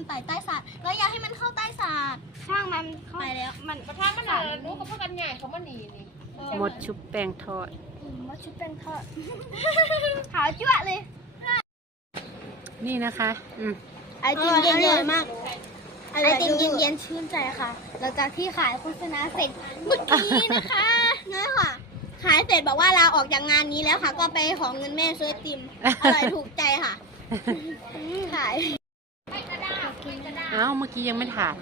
มันไต่ใต้สาดเราอยากให้มันเข้าใต้สาดช่างมันเข้าไปแล้ว มันกระทะมันน่ะรู้กับพวกกันใหญ่เขามันหนีนี่หมดชุบแป้งทอดว่าชุดเป็นทอดขาวจั่วเลย นี่นะคะ อืมไอติมเย็นๆมากไอติมเย็นๆชื่นใจค่ะ หลังจากที่ขายโฆษณาเสร็จเมื่อกี้นะคะนี่ค่ะขายเสร็จบอกว่าลาออกจากงานนี้แล้วค่ะ ก็ไปขอเงินแม่ซื้อไอติมอร่อยถูกใจค่ะขาย เอ้าเมื่อกี้ยังไม่ถ่าย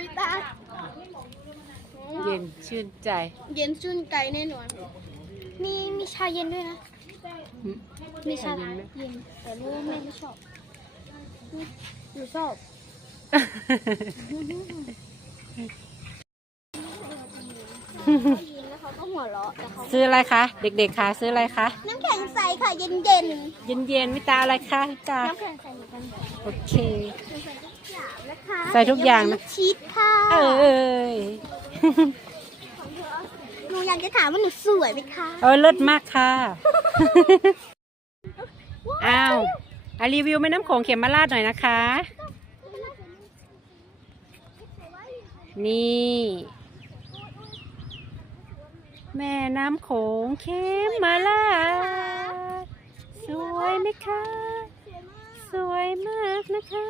วิตาเย็นชื่นใจ เย็นชื่นใจแน่นอน มีมีชาเย็นด้วยนะอืมมีชาชาเย็นไหมเย็นแต่รู้ว่าแม่ไม่ชอบหนูชอบแล้วเขาก็ หัวเราะแต่เขาซื้ออะไรคะเด็กๆคะซื้ออะไรคะน้ำแข็งใสค่ะเย็นเย็นเย็นๆวิตาอะไรคะวิตาน้ำแข็งใสเหมือนกันโอเค ใส่ทุกอย่างนะคะใส่ทุกอย่างนะ เดี๋วมีชีสค่ะเอ้ยหนูอยากจะถามว่าหนูสวยไหมคะเออเลิศมากค่ะ อ้าวอะรีวิวแม่น้ำโขงเขมมาราดหน่อยนะคะ นี่ แม่น้ำโขงเขมมาราดสวยไหมคะ สวยมากนะคะ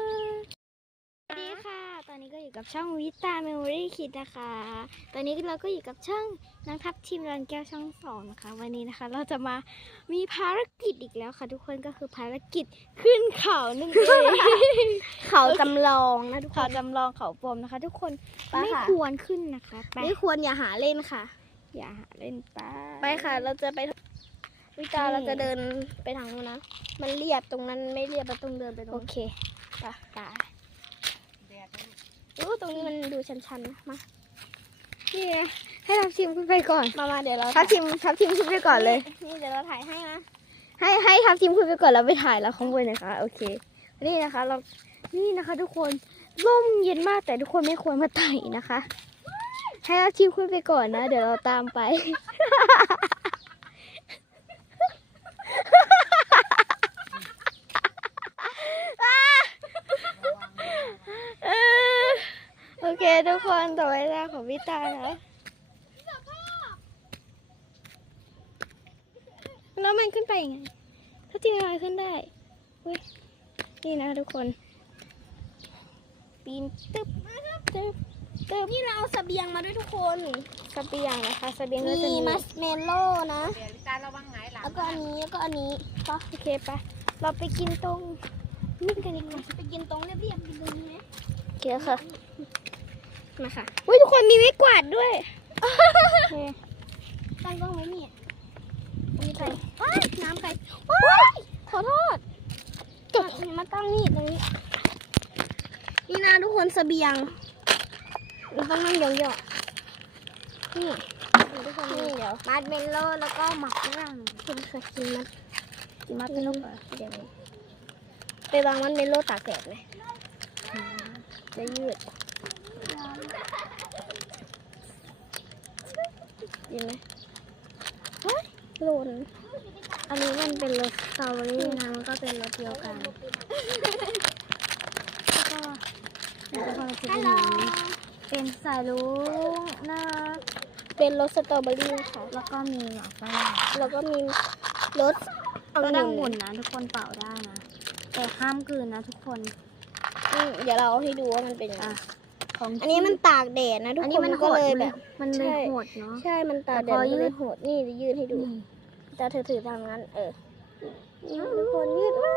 สวัสดีค่ะ ตอนนี้ก็อยู่กับช่องวิตาเมมโมรี่คิดนะคะ ตอนนี้เราก็อยู่กับช่องนางทัพทีมรันแก้วช่องสองนะคะ วันนี้นะคะเราจะมามีภารกิจอีกแล้วค่ะ ทุกคนก็คือภารกิจขึ้นเขานั่นเอง เขาจำลองนะทุกคนเขาจำลองเขาปลอมนะคะ ทุกคนไปไม่ค่ะควรขึ้นนะคะไป ไม่ควรอย่าหาเล่นค่ะ อย่าหาเล่นไปไปค่ะ เราจะไปวิตาเราจะเดินไปทางนู้นนะ มันเรียบตรงนั้นไม่เรียบเราต้องเดินไปตรโองเคไปไปอู้ตรงนี้มันดูชันๆนะมานี่ไงให้ทัพทีมขึ้นไปก่อน มามาเดี๋ยวเราทัพทีมทัพทีมขึ้นไปก่อนเลย นี่เดี๋ยวเราถ่ายให้นะ ให้ให้ทัพทีมขึ้นไปก่อนแล้วไปถ่ายเราข้างบนนะคะ โอเค นี่นะคะ เรา นี่นะคะ ทุกคน ร่มเย็นมากแต่ทุกคนไม่ควรมาไต่นะคะ ให้ทัพทีมขึ้นไปก่อนนะ เดี๋ยวเราตามไป โอเค ทุกคนต่อเวลาของพี่ตานะแล้วมันขึ้นไปยังไง ถ้าทีมลอยขึ้นได้เว้ยนี่นะทุกคน ปีนตึ๊บตึ๊บ ตึ๊บนี่เราเอาเสบียงมาด้วยทุกคนเสบียงนะคะเสบียงก็จะมีมีมัสเมลโล่นะ เดี๋ยวตาระวังหงายหลังแล้วก็อันนี้แล้วก็อันนี้ปะโอเคปะเราไปกินตรงนี่กันดีกว่าไปกินตรงเรียบๆกินตรงนี้ไหมโอเคค่ะมาค่ะอุ้ยทุกคนมีไม้กวาดด้วยโอเคตั้งกล้องไว้นี่มีใครว้ายน้ำใครว้ายขอโทษจุดมาตั้งนี่ตรงนี้ นี่นะทุกคนเสบียง เราต้องนั่งยองๆนี่ทุกคนนี่เดี๋ยวมัดเมลโล่แล้วก็หมักฝรั่งคุณเคยกินมัดกินมัดเมลโล่ก่อนเดี๋ยวนี้ไปวางมันเมลโล่ตากแดดไหมจะยืดดีไหมเฮ้ยหล่นอันนี้มันเป็นรสสตรอเบอรี่นะมันก็เป็นรสเดียวกันแล้วก็มันจะเป็นอย่างนี้ เป็นสายลุงนะเป็นรสสตรอเบอรี่ค่ะ แล้วก็มีหมักฝรั่งแล้วก็มีรสก็องุ่ได้นหมุนนะทุกคนเป่าได้นะ แต่ห้ามกลืนนะทุกคนอืมเดี๋ยวเราเอาให้ดูว่ามันเป็นยังไง อะของอันนี้มันตากแดดนะทุกอันคนี้นมันก็เลยแบบ มันเลยใช่ โหดเนาะ ใช่ มันตากแดแต่ดพอมันก็เลยยืดโหดนี่จะยืดให้ดูนี่แต่เธอถือทำงั้น เออนี่ทุกคนยืดมา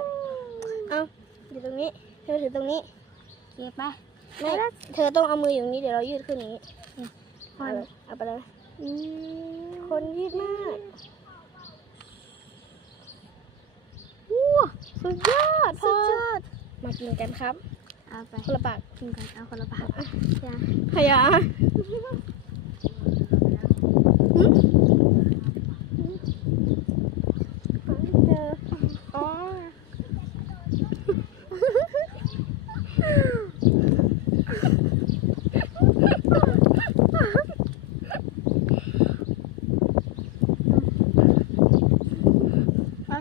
ก เอาอยู่ตรงนี้ เธอถือตรงนี้ เก็บไป ไม่ เธอต้องเอามืออยู่ตรงนี้เดี๋ยวเรายืดขึ้นอย่างนี้พอเอาเลยเอาไปเลยคนยืดมากสุดยอดสุดยอด มากินกันครับ เอาไปคนละปากกินกัน เอาคนละบาทจ้ะขยะเจอ อ๋อ เอา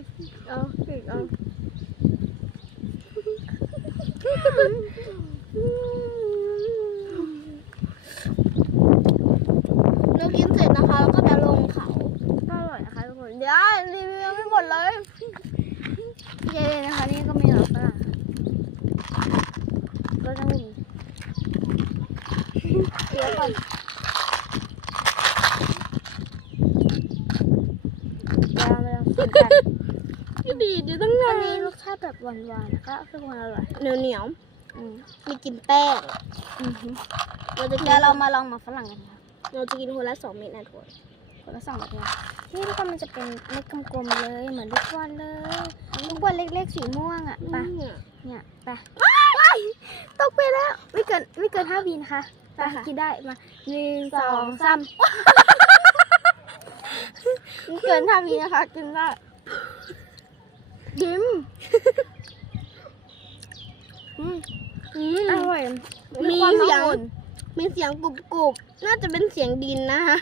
เอาเอา เย้นะคะนี่ก็มีหลอกฝรั่งก็ต้องมีเดี๋ยวก่อนก็ดีอยู่ตั้งอันานนนี้รสชาติแบบหวานๆก็คือมันอร่อยเหนียวเหนียวมีกลิ่นแป้งเราจะเดี๋ยวเรามาลองมาฝรั่งกันค่ะเราจะกินคนละสองเม็ดนะทุกคน คนละสองแบบนี้นี่ทุกคนมันจะเป็นเม็ดกลมๆเลยเหมือนลูกบอลเลยลูกบอลเล็กๆสีม่วงอะไปเนี่ยเนี่ยไปตกไปแล้วไม่เกินไม่เกินห้าวินค่ะไปกินได้มาหนึ่งสองสามไม่เกินห้าวินะคะกินได้ดิมอืมอืมอร่อยมีความเสียงองุ่นมีเสียงกรุบกรุบๆน่าจะเป็นเสียงดินนะคะ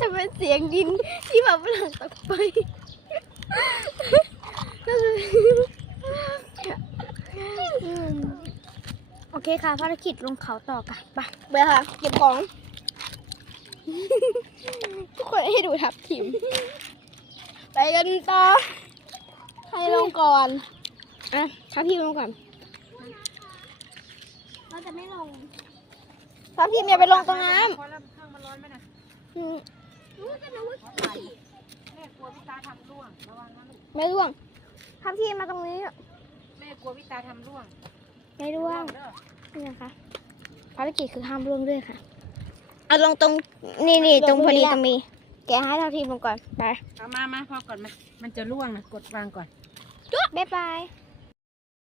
จะเป็นเสียงดินที่แบบฝรั่งตกไปก็คืออืมโอเคค่ะภารกิจลงเขาต่อกันไปไปค่ะเก็บของ ทุกคนให้ดูทับทิม ไปกันต่อใครลงก่อน อะทับทิมลงก่อนเราจะไม่ลงทับทิมอย่าไปลงตรงน้พ อแล้วข้างมันร้อนไหมนะำอืมแม่กลัวพี่ตาทำร่วงระวังนะลูกไม่ร่วงทับทิมมาตรงนี้แม่กลัวพี่ตาทำร่วงไม่ร่วงเด้อนี่นะคะภารกิจคือห้ามร่วงด้วยค่ะเอาลงตรงนี่นี่ตรงพอดีตรงนี้แกะให้เท่าทีมลงก่อนไปเอามามาพอก่อนมามันจะร่วงนะกดวางก่อนบ๊ายบาย